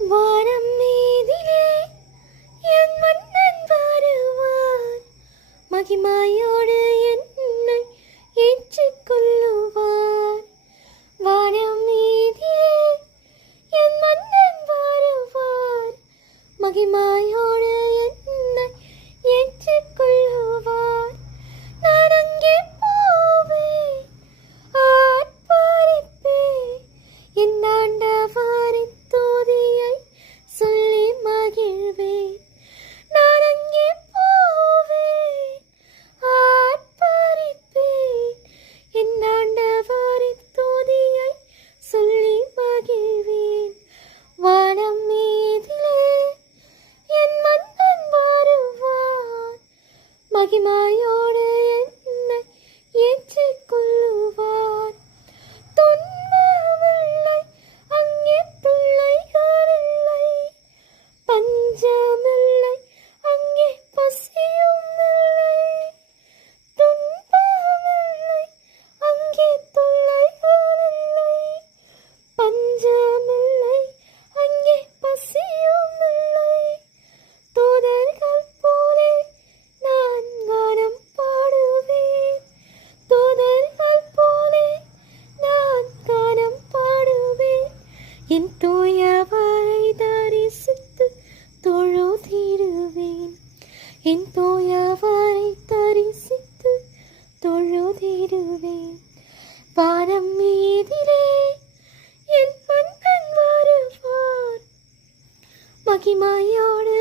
வானம் மீதிலே என் மன்னன் வருவார், மகிமையோடு என்னை ஏற்றுக்கொள்ளுவார். வானம் மீதிலே என் மன்னன் வருவார், மகிமையோடு என்னை ஏற்றுக்கொள்ளுவார். நான் அங்கே போவேன், ஆர்ப்பரிப்பேன், என் ஆண்டவரின் துதியை சொல்லி மகிழ்வேன். நான் அங்கே போவேன், ஆர்ப்பரிப்பேன், என் ஆண்டவரின் துதியை சொல்லி மகிழ்வேன். வானம் மீதிலே என் மன்னன் வருவார், மகிமையோடு என்னை ஏற்றுக்கொள்ளுவார். துன்பமில்லை, அங்கே பிள்ளைகள் இல்லை, பஞ்சமில்லை, அங்கே பசியும் இல்லை. துன்பமில்லை, அங்கே தொல்லைகள் இல்லை, பஞ்சமில்லை, அங்கே பசியும் இல்லை. தூதர்கள் போலே நான் கானம் பாடுவேன், தூதர்கள் போலே நான் கானம் பாடுவேன். என் தூயவரை தரிசித்து தொழுதிடுவேன், என் தூயவரை தரிசித்து தொழுதிடுவேன். வானம் மீதிலே என் மன்னன் வருவார், மகிமையோடு